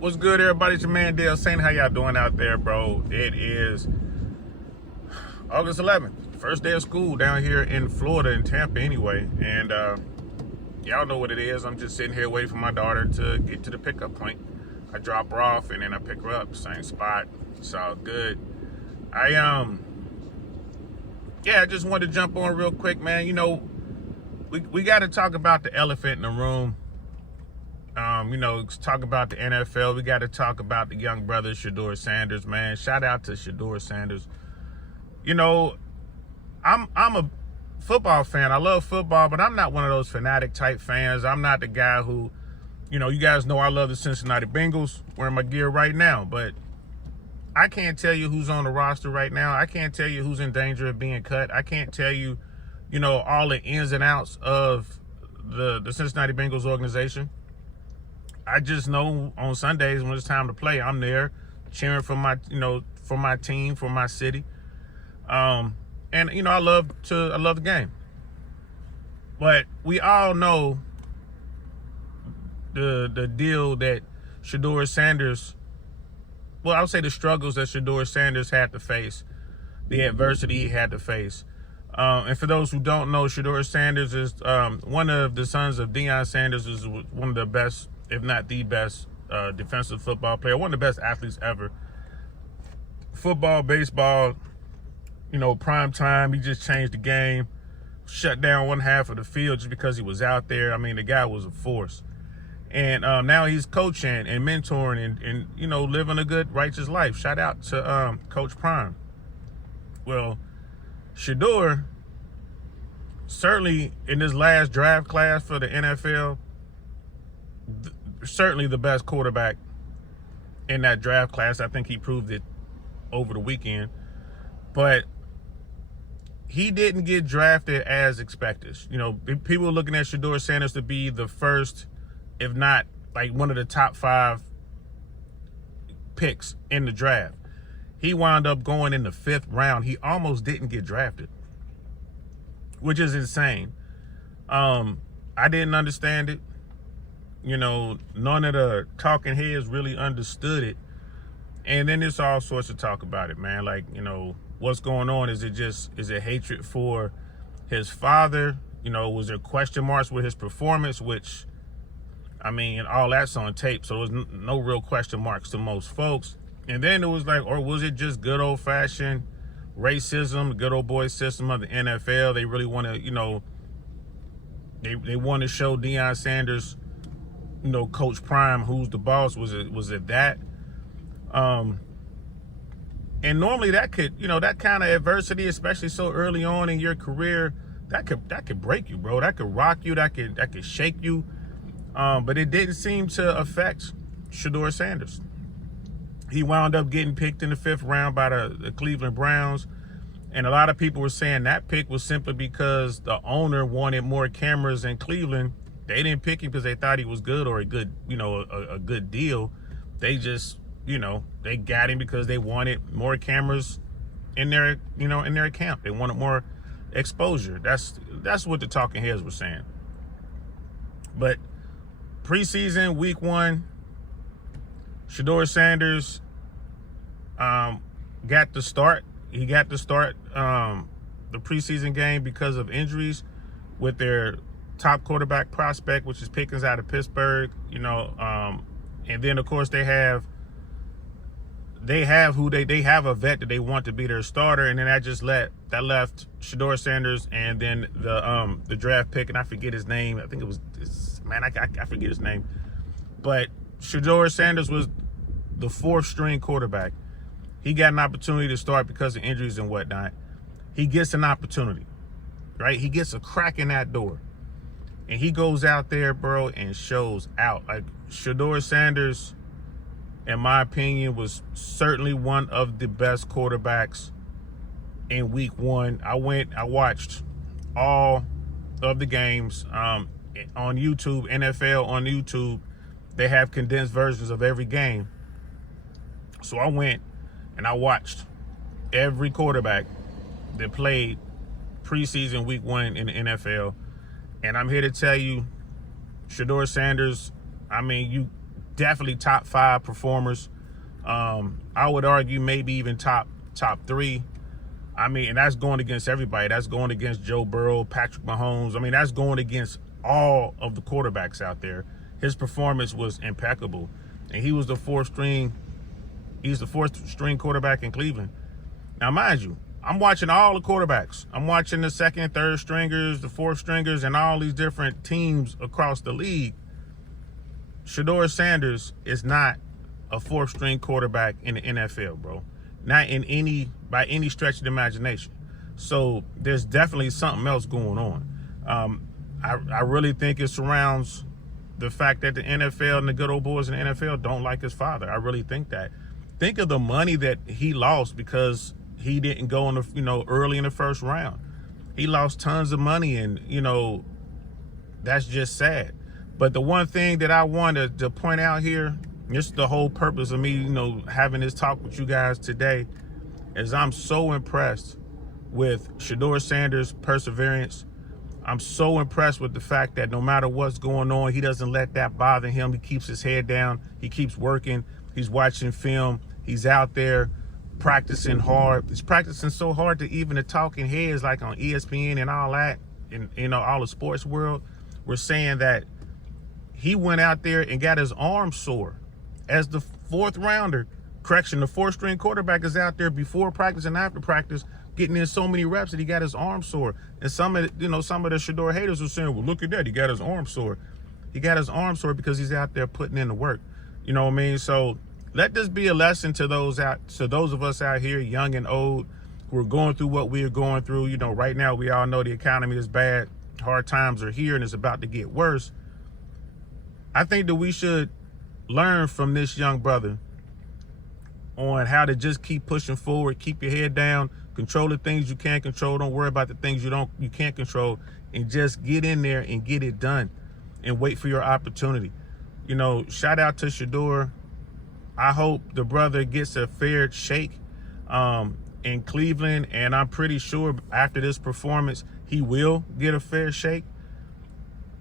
What's good, everybody? It's your man Dale saying, how y'all doing out there, bro? It is August 11th, first day of school down here in Florida, in Tampa anyway. And y'all know what it is. I'm just sitting here waiting for my daughter to get to the pickup point. I drop her off and then I pick her up, same spot. It's all good. I just wanted to jump on real quick, man. You know, we got to talk about the elephant in the room. Talk about the NFL. We got to talk about the young brother, Shedeur Sanders, man. Shout out to Shedeur Sanders. You know, I'm a football fan. I love football, but I'm not one of those fanatic type fans. I'm not the guy who, you guys know I love the Cincinnati Bengals, wearing my gear right now, but I can't tell you who's on the roster right now. I can't tell you who's in danger of being cut. I can't tell you, all the ins and outs of the Cincinnati Bengals organization. I just know on Sundays when it's time to play, I'm there cheering for my team, for my city. I love the game. But we all know the deal that Shedeur Sanders, well, I would say the struggles that Shedeur Sanders had to face, the adversity he had to face. And for those who don't know, Shedeur Sanders is one of the sons of Deion Sanders, is one of the best, if not the best, defensive football player, one of the best athletes ever. Football, baseball, prime time, he just changed the game, shut down one half of the field just because he was out there. I mean, the guy was a force. And now he's coaching and mentoring and living a good, righteous life. Shout out to Coach Prime. Well, Shedeur, certainly in this last draft class for the NFL, certainly the best quarterback in that draft class. I think he proved it over the weekend. But he didn't get drafted as expected. People are looking at Shedeur Sanders to be the first, if not like one of the top 5 picks in the draft. He wound up going in the 5th round. He almost didn't get drafted, which is insane. I didn't understand it. None of the talking heads really understood it. And then there's all sorts of talk about it, man. Like, what's going on? Is it hatred for his father? Was there question marks with his performance? Which, I mean, all that's on tape, so there was no real question marks to most folks. And then it was like, or was it just good old-fashioned racism, the good old boy system of the NFL? They really want to, they want to show Deion Sanders, Coach Prime, who's the boss. Was it that? And normally that could, that kind of adversity, especially so early on in your career, that could break you, bro. That could rock you. That could shake you. But it didn't seem to affect Shedeur Sanders. He wound up getting picked in the 5th round by the Cleveland Browns. And a lot of people were saying that pick was simply because the owner wanted more cameras in Cleveland. They didn't pick him because they thought he was good or a good, a good deal. They just, they got him because they wanted more cameras in their, in their camp. They wanted more exposure. That's what the talking heads were saying. But preseason, week 1, Shedeur Sanders got the start. He got to start the preseason game because of injuries with their top quarterback prospect, which is Pickens out of Pittsburgh. And then of course they have they have a vet that they want to be their starter, and then that left Shedeur Sanders and then the draft pick, and I forget his name. I think it was I forget his name, but Shedeur Sanders was the 4th string quarterback. He got an opportunity to start because of injuries and whatnot. He gets an opportunity, right? He gets a crack in that door, and he goes out there, bro, and shows out. Like, Shedeur Sanders, in my opinion, was certainly one of the best quarterbacks in week 1. I watched all of the games on YouTube, NFL on YouTube. They have condensed versions of every game. So I went and I watched every quarterback that played preseason week 1 in the NFL. And I'm here to tell you, Shedeur Sanders, I mean, definitely top 5 performers. I would argue maybe even top 3. I mean, and that's going against everybody. That's going against Joe Burrow, Patrick Mahomes. I mean, that's going against all of the quarterbacks out there. His performance was impeccable, and he was the fourth string quarterback in Cleveland. Now, mind you, I'm watching all the quarterbacks. I'm watching the second, third stringers, the fourth stringers, and all these different teams across the league. Shedeur Sanders is not a fourth string quarterback in the NFL, bro. Not by any stretch of the imagination. So there's definitely something else going on. I really think it surrounds the fact that the NFL and the good old boys in the NFL don't like his father. I really think that. Think of the money that he lost because he didn't go in the, early in the first round. He lost tons of money, and, that's just sad. But the one thing that I wanted to point out here, this is the whole purpose of me, having this talk with you guys today, is I'm so impressed with Shedeur Sanders' perseverance. I'm so impressed with the fact that no matter what's going on, he doesn't let that bother him. He keeps his head down. He keeps working. He's watching film. He's out there practicing hard. He's practicing so hard that even the talking heads like on ESPN and all that, and all the sports world, were saying that he went out there and got his arm sore as the fourth rounder. Correction, the fourth string quarterback is out there before practice and after practice getting in so many reps that he got his arm sore. And some of the Shedeur haters were saying, well, look at that, he got his arm sore. He got his arm sore because he's out there putting in the work. You know what I mean? So let this be a lesson to those of us out here, young and old, who are going through what we are going through. Right now we all know the economy is bad. Hard times are here and it's about to get worse. I think that we should learn from this young brother on how to just keep pushing forward, keep your head down, control the things you can't control, don't worry about the things you can't control, and just get in there and get it done and wait for your opportunity. Shout out to Shedeur. I hope the brother gets a fair shake in Cleveland, and I'm pretty sure after this performance, he will get a fair shake.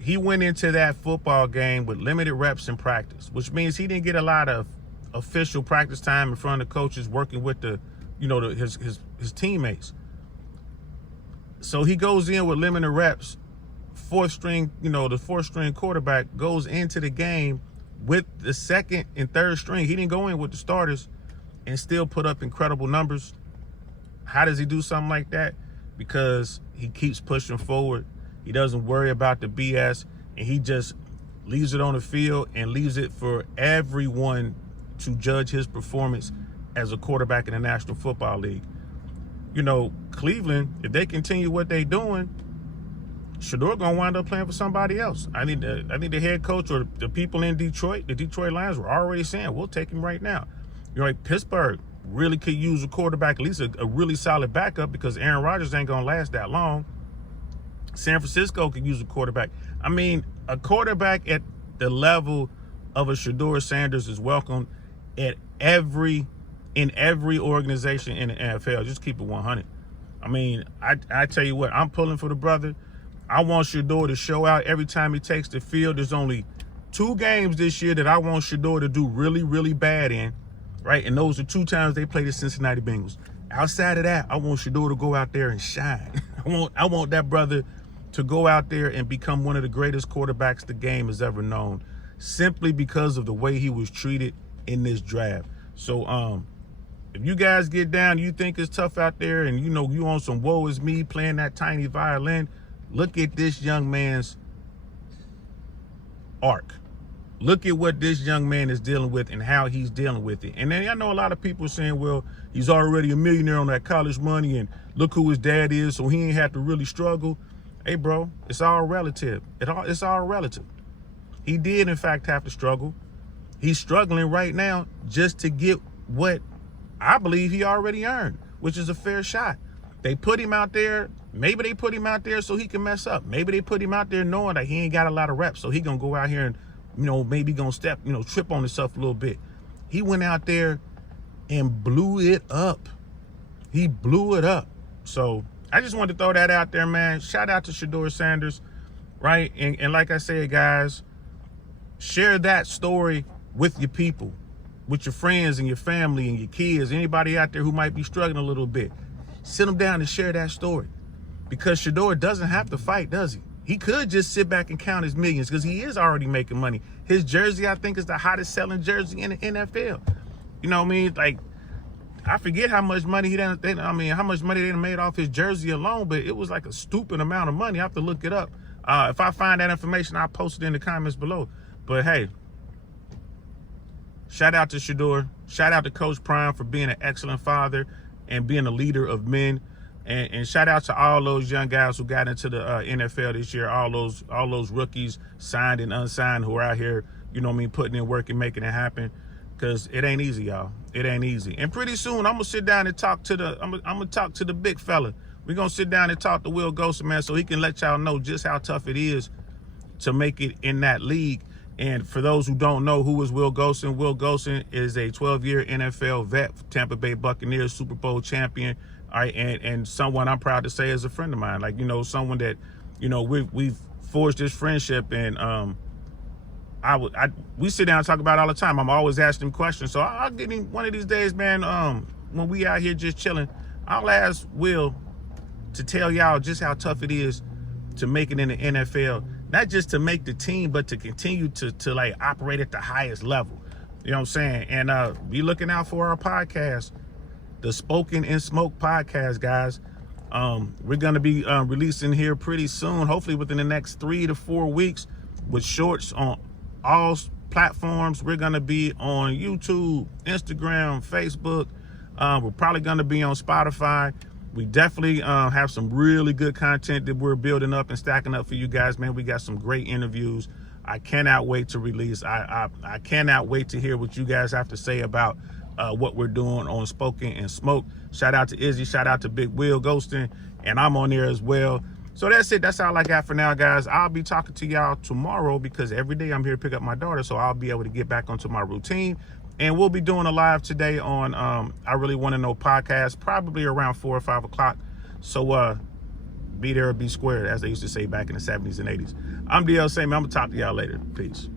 He went into that football game with limited reps in practice, which means he didn't get a lot of official practice time in front of the coaches working with his teammates. So he goes in with limited reps. The fourth string quarterback goes into the game with the second and third string. He didn't go in with the starters and still put up incredible numbers. How does he do something like that? Because he keeps pushing forward. He doesn't worry about the BS, and he just leaves it on the field and leaves it for everyone to judge his performance as a quarterback in the National Football League. Cleveland, if they continue what they're doing, Shedeur gonna wind up playing for somebody else. I think the head coach or the people in Detroit, the Detroit Lions, were already saying, we'll take him right now. Pittsburgh really could use a quarterback, at least a really solid backup, because Aaron Rodgers ain't gonna last that long. San Francisco could use a quarterback. I mean, a quarterback at the level of a Shedeur Sanders is welcome in every organization in the NFL. Just keep it 100. I mean, I tell you what, I'm pulling for the brother. I want Shedeur to show out every time he takes the field. There's only 2 games this year that I want Shedeur to do really, really bad in, right? And those are 2 times they play the Cincinnati Bengals. Outside of that, I want Shedeur to go out there and shine. I want that brother to go out there and become one of the greatest quarterbacks the game has ever known, simply because of the way he was treated in this draft. So if you guys get down, you think it's tough out there, and you on some woe is me playing that tiny violin, look at this young man's arc. Look at what this young man is dealing with and how he's dealing with it. And then I know a lot of people are saying, well, he's already a millionaire on that college money, and look who his dad is, so he ain't have to really struggle. Hey, bro, it's all relative. It's all relative. He did, in fact, have to struggle. He's struggling right now just to get what I believe he already earned, which is a fair shot. They put him out there. Maybe they put him out there so he can mess up. Maybe they put him out there knowing that he ain't got a lot of reps, so he gonna go out here and, maybe gonna trip on himself a little bit. He went out there and blew it up. He blew it up. So I just wanted to throw that out there, man. Shout out to Shedeur Sanders, right? And like I said, guys, share that story with your people, with your friends and your family and your kids, anybody out there who might be struggling a little bit. Sit them down and share that story. Because Shedeur doesn't have to fight, does he? He could just sit back and count his millions because he is already making money. His jersey, I think, is the hottest selling jersey in the NFL. You know what I mean? Like, I forget how much money how much money they made off his jersey alone, but it was like a stupid amount of money. I have to look it up. If I find that information, I'll post it in the comments below. But hey, shout out to Shedeur. Shout out to Coach Prime for being an excellent father and being a leader of men. And shout out to all those young guys who got into the NFL this year, all those rookies, signed and unsigned, who are out here, you know what I mean, putting in work and making it happen. Because it ain't easy, y'all. It ain't easy. And pretty soon, I'm gonna sit down and talk to I'm gonna talk to the big fella. We're gonna sit down and talk to Will Golson, man, so he can let y'all know just how tough it is to make it in that league. And for those who don't know, who is Will Golson is a 12-year NFL vet, Tampa Bay Buccaneers Super Bowl champion. All right, and someone I'm proud to say is a friend of mine. Like, you know, someone that, you know, we've forged this friendship, and we sit down and talk about it all the time. I'm always asking him questions. So I'll get him one of these days, man. When we out here just chilling, I'll ask Will to tell y'all just how tough it is to make it in the NFL. Not just to make the team, but to continue to like operate at the highest level. You know what I'm saying? And be looking out for our podcast, the Spoken and Smoke podcast, guys. We're going to be releasing here pretty soon, hopefully within the next 3 to 4 weeks, with shorts on all platforms. We're going to be on YouTube, Instagram, Facebook. We're probably going to be on Spotify. We definitely have some really good content that we're building up and stacking up for you guys, man. We got some great interviews. I cannot wait to release. I cannot wait to hear what you guys have to say about what we're doing on Spoken and Smoke. Shout out to Izzy. Shout out to Big Will Golson. And I'm on there as well. So that's it. That's all I got for now, guys. I'll be talking to y'all tomorrow because every day I'm here to pick up my daughter. So I'll be able to get back onto my routine. And we'll be doing a live today on I Really Want to Know podcast, probably around 4 or 5 o'clock. So be there or be square, as they used to say back in the 70s and 80s. I'm DL Same. I'm going to talk to y'all later. Peace.